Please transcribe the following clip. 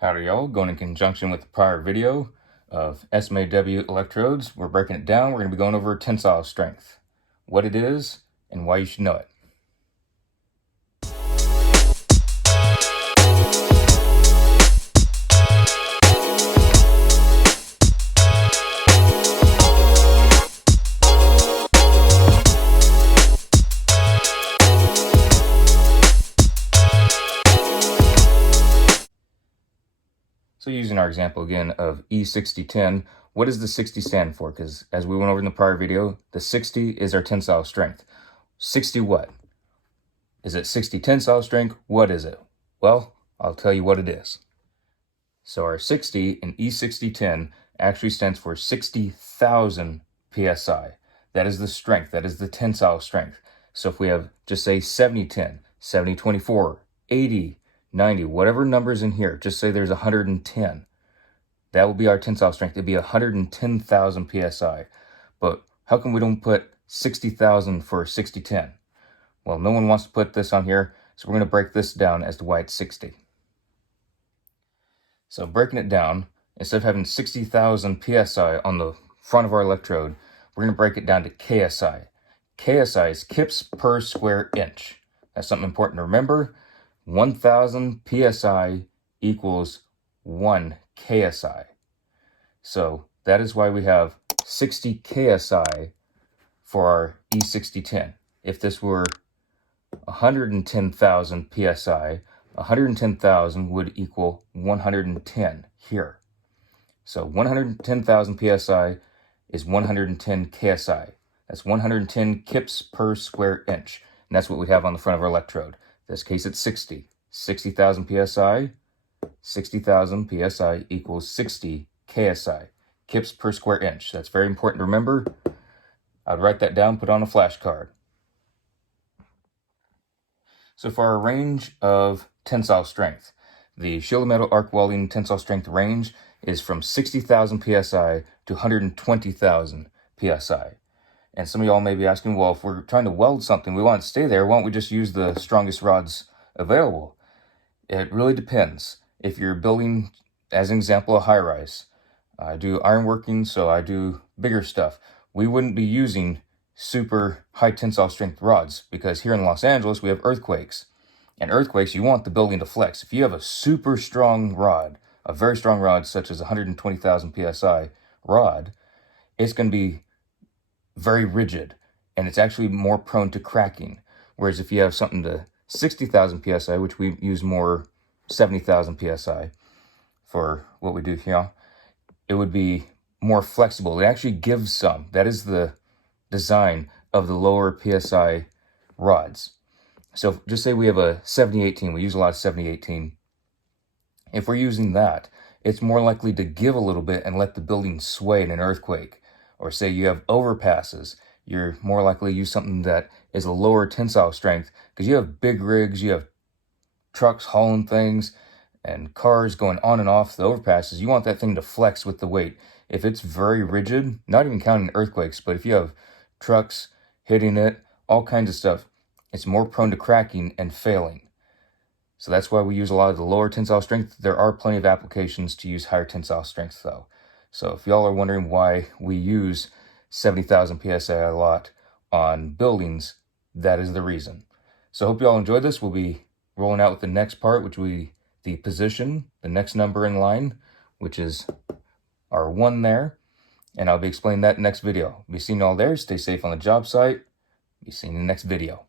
Howdy y'all, going in conjunction with the prior video of SMAW electrodes, we're breaking it down. We're going to be going over tensile strength, what it is, and why you should know it. So using our example again of E6010, what does the 60 stand for? Because as we went over in the prior video, the 60 is our tensile strength. 60 what? Is it 60 tensile strength? What is it? Well, I'll tell you what it is. So our 60 in E6010 actually stands for 60,000 PSI. That is the strength, that is the tensile strength. So if we have, just say 7010, 7024, 80, 90, whatever numbers in here, just say there's 110. That will be our tensile strength. It'd be 110,000 PSI. But how come we don't put 60,000 for 6010? Well, no one wants to put this on here, so we're going to break this down as to why it's 60. So breaking it down, instead of having 60,000 PSI on the front of our electrode, we're going to break it down to KSI. KSI is kips per square inch. That's something important to remember. 1,000 PSI equals 1 KSI. So that is why we have 60 KSI for our E6010. If this were 110,000 PSI, 110,000 would equal 110 here. So 110,000 PSI is 110 KSI. That's 110 kips per square inch. And that's what we have on the front of our electrode. In this case, it's 60. 60,000 PSI, 60,000 PSI equals 60 KSI, kips per square inch. That's very important to remember. I'd write that down, put on a flashcard. So for our range of tensile strength, the shielded metal arc welding tensile strength range is from 60,000 PSI to 120,000 PSI. And some of y'all may be asking, well, if we're trying to weld something, we want it to stay there, why don't we just use the strongest rods available? It really depends. If you're building, as an example, a high-rise, I do ironworking, so I do bigger stuff. We wouldn't be using super high tensile strength rods because here in Los Angeles, we have earthquakes. And earthquakes, you want the building to flex. If you have a super strong rod, a very strong rod, such as 120,000 PSI rod, it's going to be very rigid, and it's actually more prone to cracking. Whereas if you have something to 60,000 PSI, which we use more 70,000 PSI for what we do here, it would be more flexible. It actually gives some. That is the design of the lower PSI rods. So just say we have a 7018. We use a lot of 7018. If we're using that, it's more likely to give a little bit and let the building sway in an earthquake. Or say you have overpasses, you're more likely to use something that is a lower tensile strength because you have big rigs, you have trucks hauling things and cars going on and off the overpasses. You want that thing to flex with the weight. If it's very rigid, not even counting earthquakes, but if you have trucks hitting it, all kinds of stuff, it's more prone to cracking and failing. So that's why we use a lot of the lower tensile strength. There are plenty of applications to use higher tensile strength though. So if y'all are wondering why we use 70,000 PSI a lot on buildings, that is the reason. So I hope y'all enjoyed this. We'll be rolling out with the next part, which will be the position, the next number in line, which is our 1 there. And I'll be explaining that in the next video. Be seeing y'all there. Stay safe on the job site. Be seeing you in the next video.